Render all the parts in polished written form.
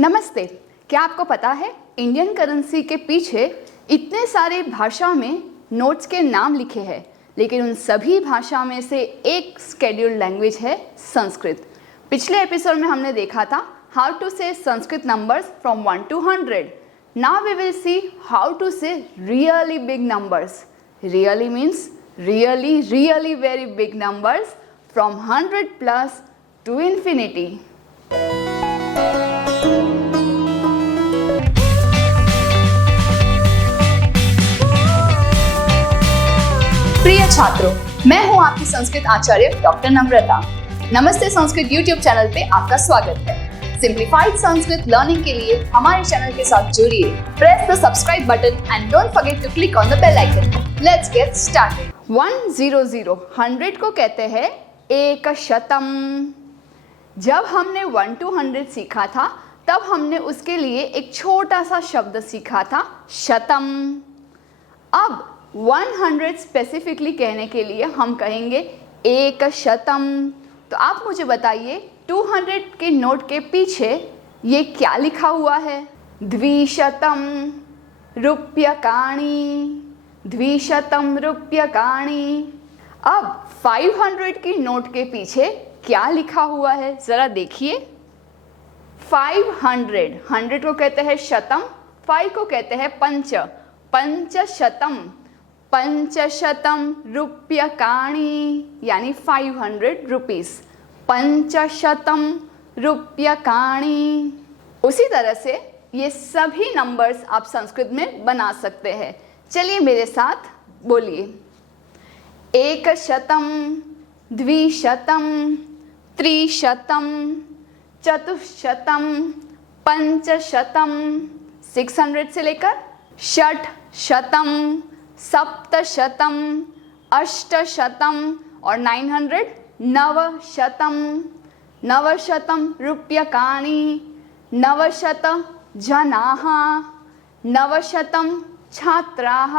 नमस्ते। क्या आपको पता है इंडियन करेंसी के पीछे इतने सारे भाषा में नोट्स के नाम लिखे हैं, लेकिन उन सभी भाषा में से एक शेड्यूल्ड लैंग्वेज है संस्कृत। पिछले एपिसोड में हमने देखा था how to say Sanskrit numbers from 1 to 100। Now we will see how to say really big numbers. Really means really very big numbers from 100 plus to infinity. प्रिय छात्रों, मैं हूं आपकी संस्कृत आचार्य डॉक्टर नम्रता। नमस्ते संस्कृत यूट्यूब चैनल पे आपका स्वागत है। सिंप्लीफाइड संस्कृत लर्निंग के लिए हमारे चैनल के साथ जुड़िए। Press the subscribe button and don't forget to click on the bell icon. Let's get started. 100 को कहते हैं एक शतम। जब हमने 1 to 100 सीखा था तब हमने उसके लिए एक छोटा सा शब्द सीखा था शतम। अब 100 स्पेसिफिकली कहने के लिए हम कहेंगे एक शतम। तो आप मुझे बताइए 200 के नोट के पीछे ये क्या लिखा हुआ है? द्विशतम रूप्यकाणि, द्विशतम रूप्यकाणि। अब 500 के नोट के पीछे क्या लिखा हुआ है जरा देखिए। 500, 100 को कहते हैं शतम, 5 को कहते हैं पंच, पंचशतम, पंचशतम रूप्यकाणि यानी 500 रुपीस, पंचशतम रूप्यकाणि। उसी तरह से ये सभी नंबर्स आप संस्कृत में बना सकते हैं। चलिए मेरे साथ बोलिए। एक शतम, द्विशतम, त्रिशतम, चतुश्शतम, पंचशतम, 600 से लेकर षट शतम, सप्तशतम, अष्टशतम और 900 नवशतम, नवशतम रूप्यकाणि, नवशत जनाः, नवशतम छात्राः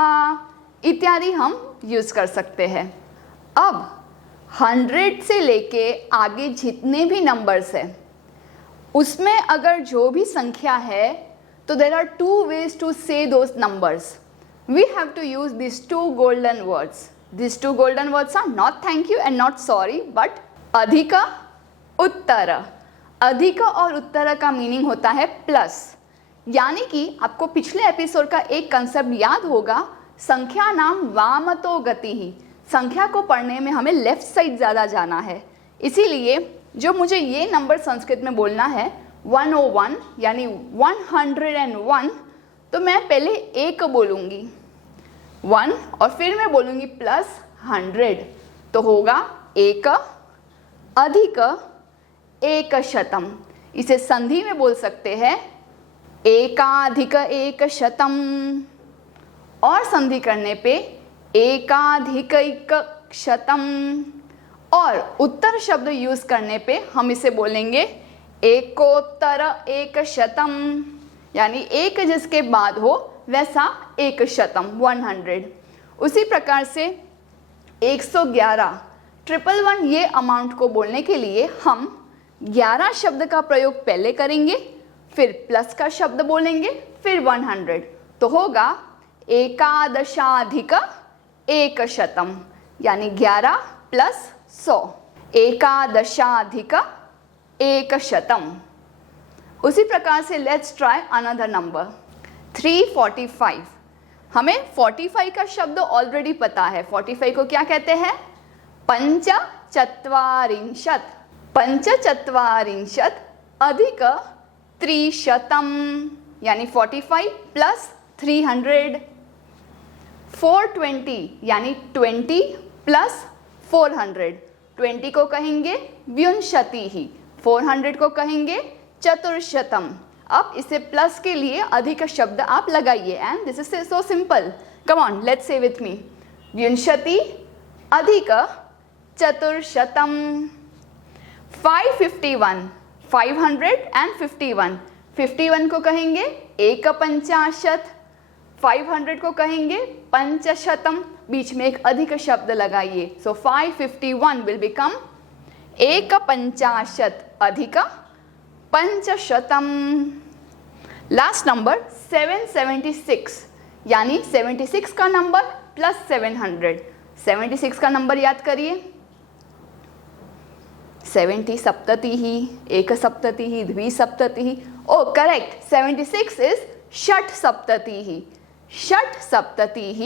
इत्यादि हम यूज़ कर सकते हैं। अब 100 से लेके आगे जितने भी नंबर्स हैं उसमें अगर जो भी संख्या है तो there are two ways to say those numbers. We have to use these two golden words. These two golden words are not thank you and not sorry, but अधिका उत्तर। अधिका और उत्तर का मीनिंग होता है प्लस। यानी कि आपको पिछले एपिसोड का एक कंसेप्ट याद होगा, संख्या नाम वामतो गति ही। संख्या को पढ़ने में हमें लेफ्ट साइड ज़्यादा जाना है। इसीलिए जो मुझे ये नंबर संस्कृत में बोलना है 101 यानी 101, तो मैं पहले एक बोलूँगी 1 और फिर मैं बोलूँगी प्लस 100, तो होगा एक अधिक एक शतम। इसे संधि में बोल सकते हैं एकाधिक एक शतम, और संधि करने पे एकाधिक एक शतम, और उत्तर शब्द यूज़ करने पे हम इसे बोलेंगे एकोत्तर एक शतम, यानी एक जिसके बाद हो वैसा एक शतम 100। उसी प्रकार से 111, 111 ये अमाउंट को बोलने के लिए हम 11 शब्द का प्रयोग पहले करेंगे, फिर प्लस का शब्द बोलेंगे, फिर 100, तो होगा एकादशाधिक एक शतम, यानी 11 प्लस 100, एकादशाधिक एक शतम। उसी प्रकार से लेट्स ट्राई अनदर नंबर 345। हमें 45 का शब्द ऑलरेडी पता है। 45 को क्या कहते हैं? पंचचत्वारिंशत्, पंचचत्वारिंशत् अधिक त्रिशतम, यानी 45 प्लस 300। 420 यानी 20 प्लस 400। 20 को कहेंगे विंशति ही, 400 को कहेंगे चतुर्शतम। अब इसे प्लस के लिए अधिक शब्द आप लगाइए, and this is so simple. Come on, let's say with me. विंशति अधिक चतुर्शतम। 551, 551, 51 को कहेंगे एक पंचाशत, 500 को कहेंगे पंचशतम, बीच में एक अधिक शब्द लगाइए। सो 551 विल बिकम एक पंचाशत अधिक पंचशतम। लास्ट नंबर 776, यानी 76 का नंबर प्लस 700। 76 का नंबर याद करिए, 70 सप्ततिः, एक सप्ततिः, द्विसप्ततिः। ओ करेक्ट, 76 इज षट सप्ततिः। षट सप्ततिः,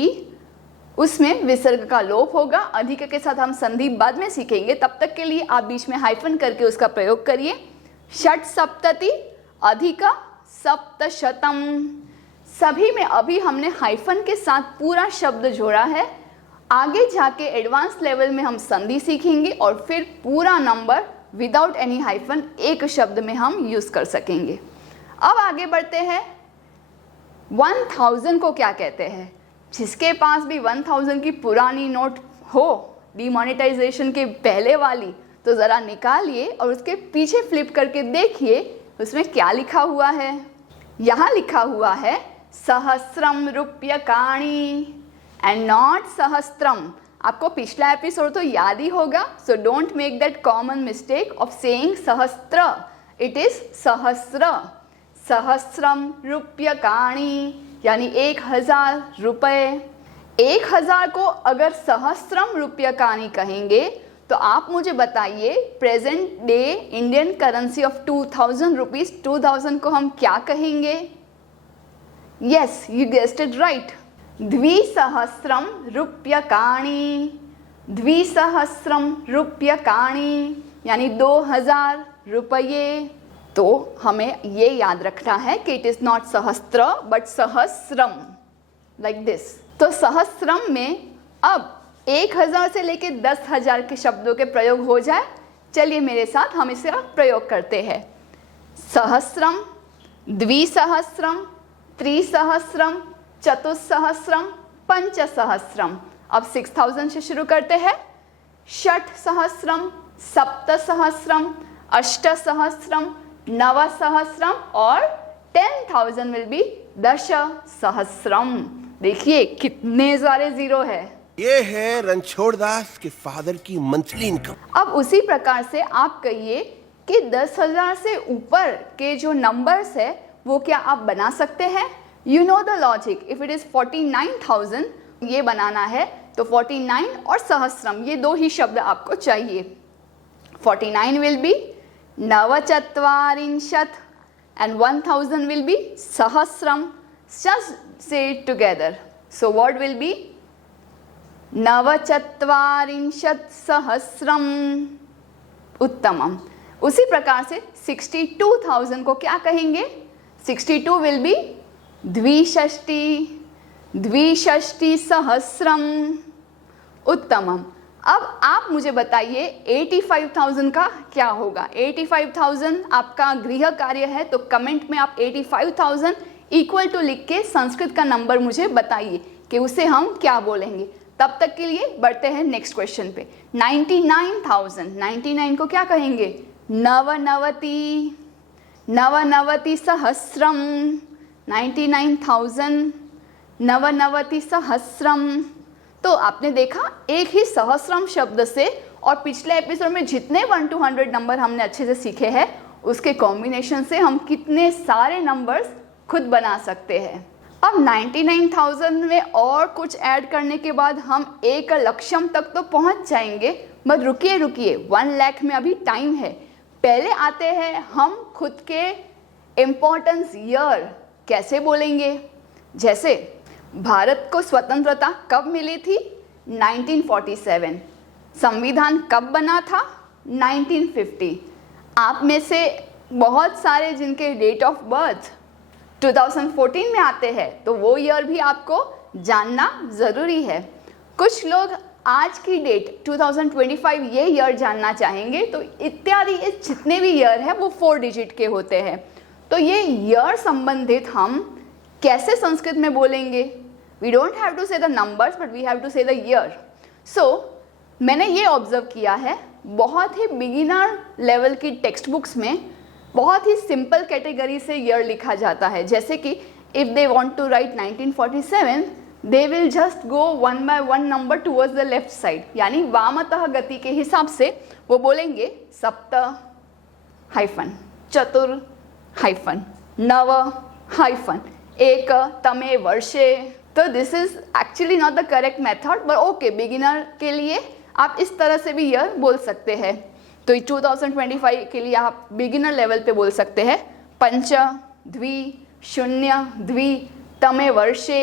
उसमें विसर्ग का लोप होगा। अधिक के साथ हम संधि बाद में सीखेंगे, तब तक के लिए आप बीच में हाइफन करके उसका प्रयोग करिए। षट सप्तति अधिक सप्तशतम, सभी में अभी हमने हाइफन के साथ पूरा शब्द जोड़ा है। आगे जाके एडवांस लेवल में हम संधि सीखेंगे और फिर पूरा नंबर विदाउट एनी हाइफन एक शब्द में हम यूज कर सकेंगे। अब आगे बढ़ते हैं। 1000 को क्या कहते हैं? जिसके पास भी 1000 की पुरानी नोट हो, डिमोनेटाइजेशन के पहले वाली, तो ज़रा निकालिए और उसके पीछे फ्लिप करके देखिए उसमें क्या लिखा हुआ है। यहाँ लिखा हुआ है सहस्रम रूप्यकाणि एंड नॉट सहस्त्रम। आपको पिछला एपिसोड तो याद ही होगा, so don't make that common mistake of saying सहस्त्र। इट इज सहस्र। सहस्रम रूप्यकाणि यानी 1000 रुपये। 1000 को अगर सहस्रम रूप्यकाणि कहेंगे तो आप मुझे बताइए present day Indian currency of 2000 rupees, 2000 को हम क्या कहेंगे? Yes, you guessed it right, द्विसहस्रम रूप्यकाणि। द्विसहस्रम रूप्यकाणि यानी 2000 रुपये। तो हमें ये याद रखना है कि इट इज नॉट सहस्त्र बट सहस्रम, लाइक दिस। तो सहस्रम में अब 1000 से लेके 10,000 के शब्दों के प्रयोग हो जाए। चलिए मेरे साथ हम इसका प्रयोग करते हैं। सहस्रम, द्विसहस्रम, त्रिसहस्रम, चतुस्सहस्रम, पंचसहस्रम। अब 6000 से शुरू करते हैं। षट्सहस्रम, सप्तसहस्रम, अष्टसहस्रम, नवसहस्रम और 10,000 विल बी दशसहस्रम। देखिए कितने सारे जीरो है। ये है रणछोड़ दास के फादर की मंथली इनकम। अब उसी प्रकार से आप कहिए कि 10,000 से ऊपर के जो नंबर्स है वो क्या आप बना सकते हैं? You know the logic. If it is 49,000 ये बनाना है तो 49 और सहस्रम ये दो ही शब्द आपको चाहिए। 49 विल बी नवचत्वारिंशत् and 1000 will be सहस्रम. Just say it together. So what will be? नवचत्वारिंशत् सहस्रम. उत्तमम। उसी प्रकार से 62,000 को क्या कहेंगे? 62 will be द्विषष्टि. द्विषष्टि सहस्रम. उत्तमम। अब आप मुझे बताइए 85,000 का क्या होगा? 85,000 आपका गृह कार्य है तो कमेंट में आप 85,000 इक्वल टू लिख के संस्कृत का नंबर मुझे बताइए कि उसे हम क्या बोलेंगे। तब तक के लिए बढ़ते हैं नेक्स्ट क्वेश्चन पे। 99,000, 99 को क्या कहेंगे? नवनवति. नवनवति सहस्रम. 99,000 नवनवति सहस्रम। तो आपने देखा एक ही सहस्रम शब्द से और पिछले एपिसोड में जितने 1 to 100 नंबर हमने अच्छे से सीखे हैं उसके कॉम्बिनेशन से हम कितने सारे नंबर्स खुद बना सकते हैं। अब 99,000 में और कुछ ऐड करने के बाद हम 1 लक्षम तक तो पहुंच जाएंगे। बट रुकिए 1 लाख में अभी टाइम है। पहले आते हैं हम खुद के इम्पोर्टेंस ईयर कैसे बोलेंगे। जैसे भारत को स्वतंत्रता कब मिली थी? 1947। संविधान कब बना था? 1950। आप में से बहुत सारे जिनके डेट ऑफ बर्थ 2014 में आते हैं तो वो ईयर भी आपको जानना ज़रूरी है। कुछ लोग आज की डेट 2025 ये ईयर जानना चाहेंगे तो इत्यादि ये जितने भी ईयर है वो 4 डिजिट के होते हैं। तो ये ईयर संबंधित हम कैसे संस्कृत में बोलेंगे? We don't have to say the numbers but we have to say the year. So मैंने ये ऑब्जर्व किया है बहुत ही बिगिनर लेवल की टेक्स्ट बुक्स में बहुत ही सिंपल कैटेगरी से ईयर लिखा जाता है। जैसे कि if they want to write 1947 they will just go 1 by 1 number towards the left side, यानी वामतः गति के हिसाब से वो बोलेंगे सप्त हाइफन, चतुर हाइफन, नव हाइफन एक तमे वर्षे। तो this is actually not the correct method, but okay, beginner के लिए आप इस तरह से भी ईयर बोल सकते हैं। तो 2025 के लिए आप बिगिनर लेवल पे बोल सकते हैं पंच द्वि शून्य द्वि तमे वर्षे।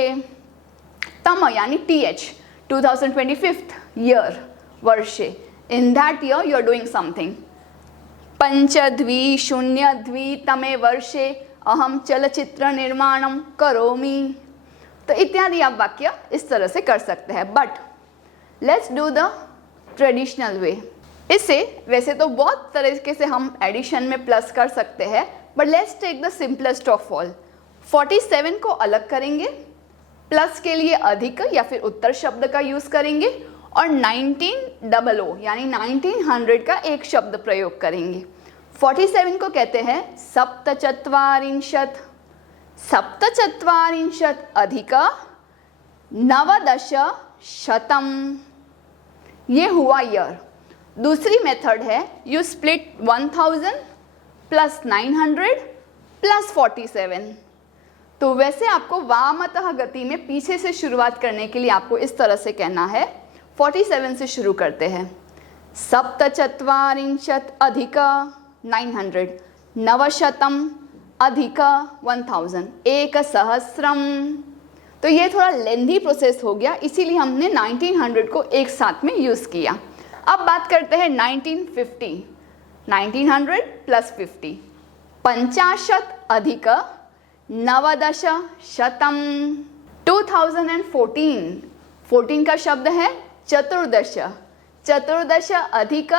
तम यानी TH 2025 ईयर वर्षे, in that year you are doing something. पंच द्वि शून्य द्वि तमे वर्षे अहम चलचित्र निर्माणम करोमि। तो इत्यादि आप वाक्य इस तरह से कर सकते हैं। But let's do the traditional way. इसे वैसे तो बहुत तरीके से हम एडिशन में प्लस कर सकते हैं, but let's take the simplest of all. 47 को अलग करेंगे, प्लस के लिए अधिक या फिर उत्तर शब्द का यूज करेंगे, और 1900 यानी 1900 का एक शब्द प्रयोग करेंगे। 47 को कहते हैं सप्तचत्वारिंशत्। सप्तचत्वारिंशत् अधिक नवदश शतम, ये हुआ ईयर। दूसरी मेथड है यू स्प्लिट 1000 प्लस 900 प्लस 47। तो वैसे आपको वामतः गति में पीछे से शुरुआत करने के लिए आपको इस तरह से कहना है। 47 से शुरू करते हैं। सप्तचत्वारिंशत् अधिक 900 नवशतम अधिक 1000 एकसहस्रम। तो ये थोड़ा लेंथी प्रोसेस हो गया, इसीलिए हमने 1900 को एक साथ में यूज़ किया। अब बात करते हैं 1950। 1900 प्लस 50 50 अधिक नवदश शतम। 2014 14 का शब्द है चतुर्दश। चतुर्दश अधिक,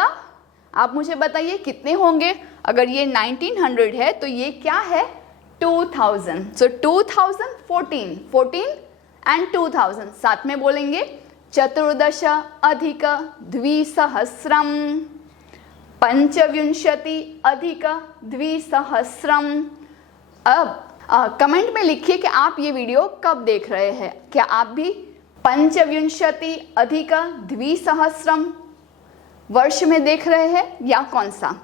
आप मुझे बताइए कितने होंगे। अगर ये 1900 है तो ये क्या है 2000। सो 2014 14 एंड 2000 साथ में बोलेंगे। चतुर्दश अधिक द्विसहस्रम। पंचविंशति अधिक द्विसहस्रम। अब कमेंट में लिखिए कि आप ये वीडियो कब देख रहे हैं। क्या आप भी पंचविंशति अधिक द्विसहस्रम वर्ष में देख रहे हैं या कौन सा।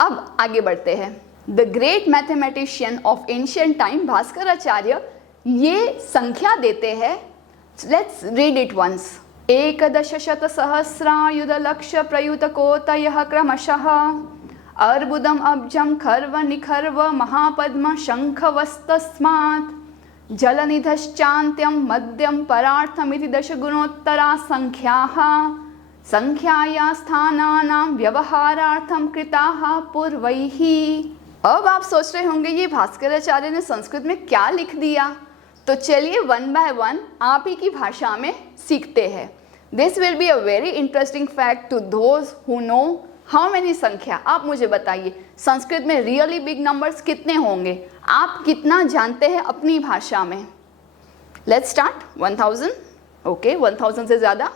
अब आगे बढ़ते हैं। The great mathematician of ancient time Bhaskaracharya ये संख्या देते हैं। Let's read it once. एकदश शत सहस्रायुध लक्ष प्रयुत कोतयः क्रमशः अर्बुदम अब्जम खर्व निखर्व महापद्म शंख वस्तस्मात् जलनिधश्चान्त्यम मध्यम परार्थमिति दश गुणोत्तरा संख्याः संख्याया स्थानानां व्यवहारार्थम कृताः पूर्वैः। अब आप सोच रहे होंगे ये भास्कराचार्य ने संस्कृत में क्या लिख दिया। तो चलिए वन बाय वन आप ही की भाषा में सीखते हैं। This will be a very interesting fact to those who know how many संख्या। आप मुझे बताइए संस्कृत में रियली बिग नंबर्स कितने होंगे, आप कितना जानते हैं अपनी भाषा में। Let's start. 1000, ओके 1000 से ज़्यादा।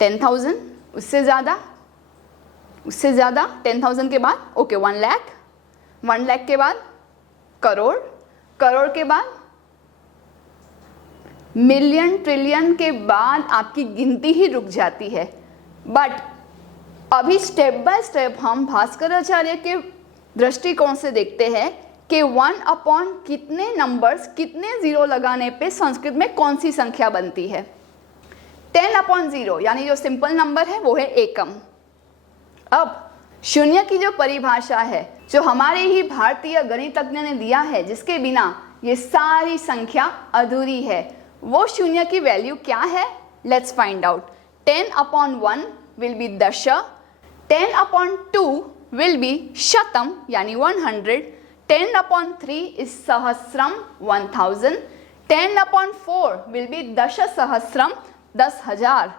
10,000, उससे ज़्यादा, उससे ज़्यादा। 10,000 के बाद ओके 1 लाख, 1 लाख के बाद करोड़, करोड़ के बाद मिलियन, ट्रिलियन के बाद आपकी गिनती ही रुक जाती है। बट अभी स्टेप बाय स्टेप हम भास्कराचार्य के दृष्टिकोण से देखते हैं कि 1 अपॉन कितने नंबर्स, कितने जीरो लगाने पे संस्कृत में कौन सी संख्या बनती है। 10/0 यानी जो सिंपल नंबर है वो है एकम। अब शून्य की जो परिभाषा है जो हमारे ही भारतीय गणितज्ञ ने दिया है, जिसके बिना ये सारी संख्या अधूरी है, वो शून्य की वैल्यू क्या है। Let's find out. 10/1 will be दश, 10/2 विल बी शतम यानी 100, 10/3 इज सहस्रम 1000, 10/4 विल बी दश सहस्रम 10,000,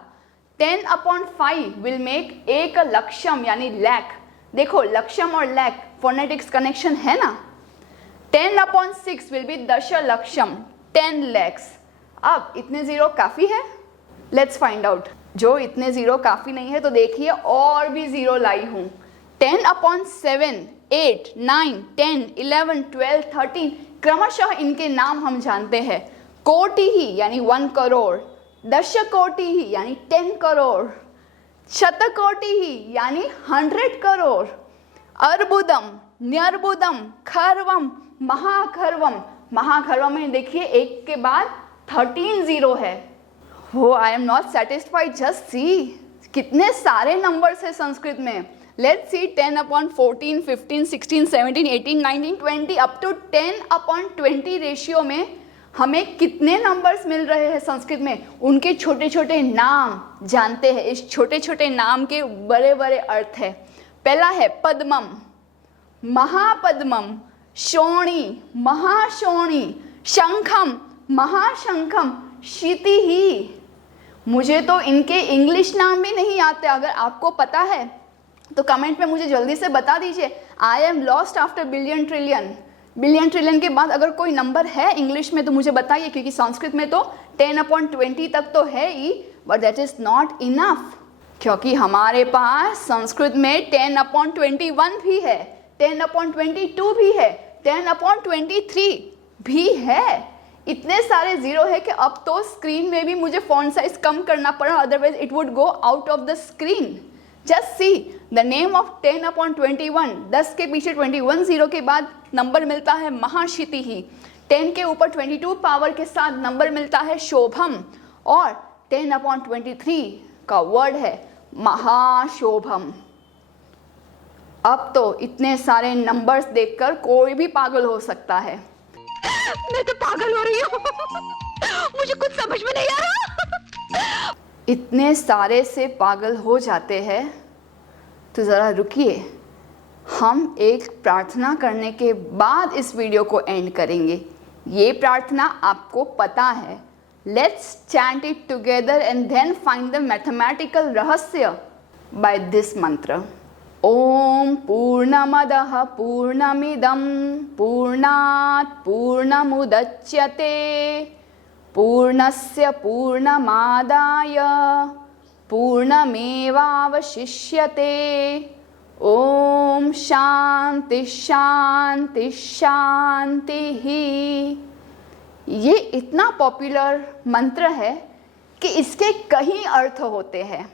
10/5 विल मेक एक लक्षम यानी लैख। देखो लक्षम और लैख फोनेटिक्स कनेक्शन है ना। 10/6 विल बी दश लक्षम 10 lakhs। अब इतने जीरो काफी है। Let's find out. जो इतने जीरो काफी नहीं है तो देखिए और भी जीरो लाई हूं। 10/7, 8, 9, 10, 11, 12, 13 क्रमशः इनके नाम हम जानते हैं। कोटि ही यानी 1 करोड़, दश कोटि ही यानी 10 करोड़, शतकोटि ही यानी 100 करोड़, अर्बुदम, न्यर्बुदम, खर्वम, महाखर्वम, महाखर्वम में देखिए एक के बाद 13 जीरो है। Oh I am not satisfied, just see कितने सारे नंबर्स है संस्कृत में। Let's see 10/14, 15, 16, 17, 18, 19, 20 up to 10/20 ratio में हमें कितने नंबर्स मिल रहे हैं संस्कृत में। उनके छोटे छोटे नाम जानते हैं, इस छोटे छोटे नाम के बड़े बड़े अर्थ है। पहला है पद्मम, महापद्मम, शोणी, महाशोणी, शंखम, महाशंखम, क्षितिः। मुझे तो इनके इंग्लिश नाम भी नहीं आते, अगर आपको पता है तो कमेंट में मुझे जल्दी से बता दीजिए। I am lost after billion trillion, billion trillion के बाद अगर कोई नंबर है इंग्लिश में तो मुझे बताइए, क्योंकि संस्कृत में तो 10/20 तक तो है ही, but that is not enough, क्योंकि हमारे पास संस्कृत में 10/21 भी है, 10/22 भी है, 10/23 भी है। इतने सारे जीरो है कि अब तो स्क्रीन में भी मुझे फॉन्ट साइज कम करना पड़ा, otherwise it would go out of the screen. Just see the name of 10/21, 10 के पीछे 21 जीरो के बाद नंबर मिलता है महाक्षितिः। 10 के ऊपर 22 पावर के साथ नंबर मिलता है शोभम, और 10/23 का वर्ड है महाशोभम। अब तो इतने सारे नंबर्स देखकर कोई भी पागल हो सकता है। मैं तो पागल हो रही हूँ, मुझे कुछ समझ में नहीं आ रहा। इतने सारे से पागल हो जाते हैं तो ज़रा रुकिए, हम एक प्रार्थना करने के बाद इस वीडियो को एंड करेंगे। ये प्रार्थना आपको पता है, let's chant it together and then find the mathematical रहस्य बाय दिस मंत्र। ओम पूर्णमदः पूर्णमिदं पूर्णात् पूर्णमुदच्यते पूर्णस्य पूर्णमादाय पूर्णमेवावशिष्यते। ओम शांति शांति शांतिः। ये इतना पॉपुलर मंत्र है कि इसके कई अर्थ होते हैं।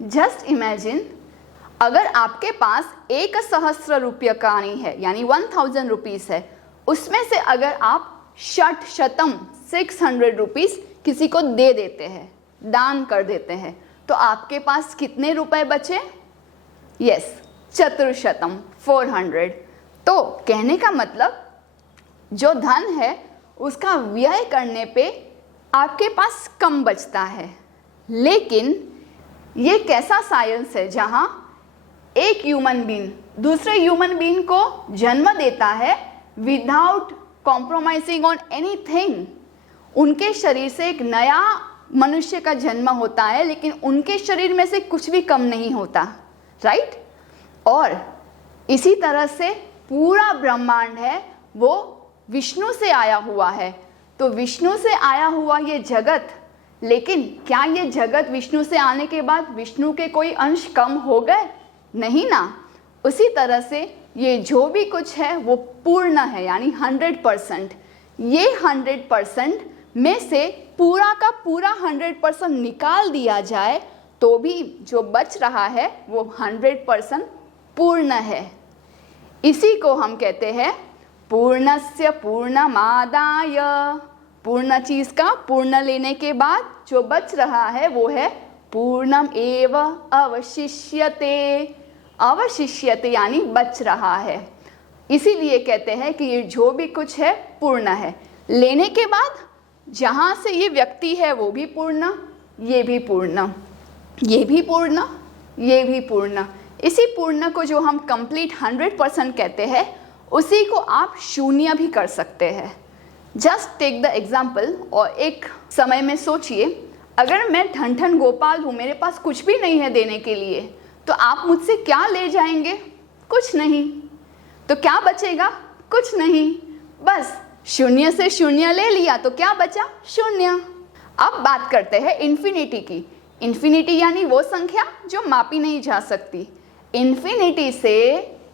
जस्ट इमेजिन, अगर आपके पास 1,000 रुपये कहानी है, यानी 1000 रुपीज़ है, उसमें से अगर आप 600 रुपीज़ किसी को दे देते हैं, दान कर देते हैं, तो आपके पास कितने रुपए बचे? यस, 400। तो कहने का मतलब जो धन है उसका व्यय करने पे आपके पास कम बचता है। लेकिन ये कैसा साइंस है जहाँ एक ह्यूमन बीइंग दूसरे ह्यूमन बीइंग को जन्म देता है विदाउट कॉम्प्रोमाइजिंग ऑन एनीथिंग। उनके शरीर से एक नया मनुष्य का जन्म होता है, लेकिन उनके शरीर में से कुछ भी कम नहीं होता, राइट? और इसी तरह से पूरा ब्रह्मांड है वो विष्णु से आया हुआ है। तो विष्णु से आया हुआ ये जगत, लेकिन क्या ये जगत विष्णु से आने के बाद विष्णु के कोई अंश कम हो गए? नहीं ना। उसी तरह से ये जो भी कुछ है वो पूर्ण है, यानी 100%। ये 100% में से पूरा का पूरा 100% निकाल दिया जाए तो भी जो बच रहा है वो 100% पूर्ण है। इसी को हम कहते हैं पूर्णस्य पूर्णमादाय। पूर्ण चीज का पूर्ण लेने के बाद जो बच रहा है वो है पूर्णम एव अवशिष्यते। अवशिष्यते यानी बच रहा है। इसीलिए कहते हैं कि ये जो भी कुछ है पूर्ण है। लेने के बाद जहाँ से ये व्यक्ति है वो भी पूर्ण, ये भी पूर्ण, ये भी पूर्ण, ये भी पूर्ण। इसी पूर्ण को जो हम कंप्लीट 100% कहते हैं, उसी को आप शून्य भी कर सकते हैं। जस्ट टेक द एग्जाम्पल, और एक समय में सोचिए, अगर मैं ठन गोपाल हूँ, मेरे पास कुछ भी नहीं है देने के लिए, तो आप मुझसे क्या ले जाएंगे? कुछ नहीं। तो क्या बचेगा? कुछ नहीं। बस शून्य से शून्य ले लिया तो क्या बचा? शून्य। अब बात करते हैं इन्फिनिटी की। इन्फिनिटी यानी वो संख्या जो मापी नहीं जा सकती। इन्फिनिटी से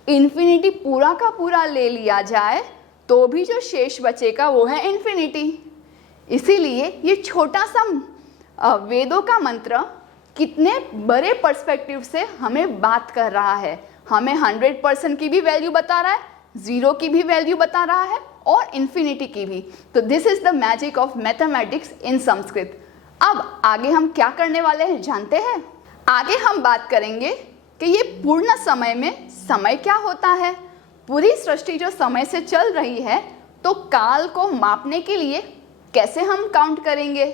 इन्फिनिटी पूरा का पूरा ले लिया जाए तो भी जो शेष बचेगा वो है इन्फिनिटी। इसीलिए ये छोटा सा वेदों का मंत्र कितने बड़े पर्सपेक्टिव से हमें बात कर रहा है। हमें 100% की भी वैल्यू बता रहा है, जीरो की भी वैल्यू बता रहा है और इन्फिनिटी की भी। तो this is the magic of mathematics इन संस्कृत। अब आगे हम क्या करने वाले हैं जानते हैं? आगे हम बात करेंगे कि ये पूर्ण समय में समय क्या होता है। पूरी सृष्टि जो समय से चल रही है, तो काल को मापने के लिए कैसे हम काउंट करेंगे।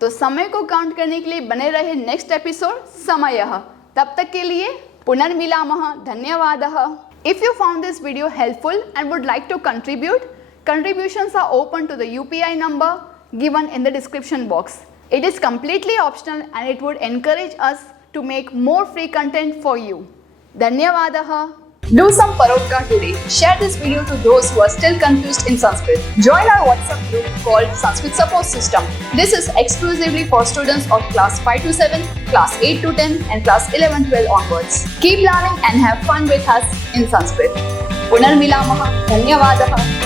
तो समय को काउंट करने के लिए बने रहे नेक्स्ट एपिसोड समयः। तब तक के लिए पुनर्मिलामः। धन्यवादः। If you found this video helpful and would like to contribute, contributions are open to the UPI number given in the description box. It is completely optional and it would encourage us to make more free content for you. Dhanyavadah. Do some Parotka today. Share this video to those who are still confused in Sanskrit. Join our WhatsApp group called Sanskrit Support System. This is exclusively for students of class 5 to 7, class 8 to 10 and class 11-12 onwards. Keep learning and have fun with us in Sanskrit. Punarmilamah. Dhanyavadah.